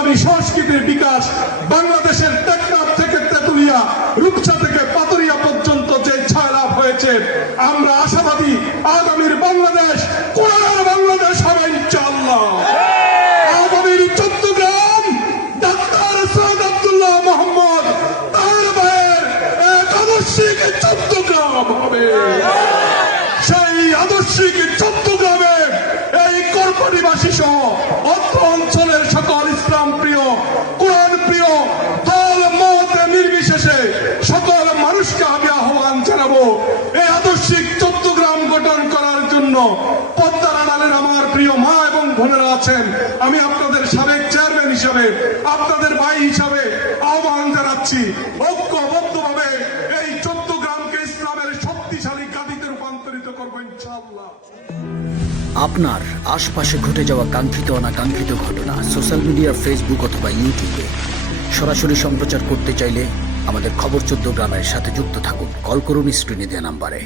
ইসলামী সংস্কৃতির বিকাশ বাংলাদেশের টেকনাফ থেকে তেতুলিয়া, রূপসা থেকে পাতুরিয়া পর্যন্ত যে ছায়া হয়েছে, আমরা আশাবাদী আগামীর বাংলাদেশ বাংলাদেশ হবে ডাক্তার মোহাম্মদ সেই আদর্শিক আদর্শিক চট্টগ্রাম গঠন করার জন্য পদ্মার আড়ালের আমার প্রিয় মা এবং বোনেরা আছেন। আমি আপনাদের সাবেক চেয়ারম্যান হিসাবে, আপনাদের ভাই হিসাবে আহ্বান জানাচ্ছি। ঐক্যবদ্ধভাবে এই চট্টগ্রামকে ইসলামের শক্তিশালী গাদিতে রূপান্তরিত করব ইনশাআল্লাহ। আপনার আশপাশে ঘটে যাওয়া কাঙ্ক্ষিত অনাকাঙ্ক্ষিত ঘটনা সোশ্যাল মিডিয়া ফেসবুক অথবা ইউটিউবে সরাসরি সম্প্রচার করতে চাইলে আমাদের খবর চোদ্দ গ্রামের সাথে যুক্ত থাকুন। কল করুন স্ক্রিনে দেওয়া নাম্বারে।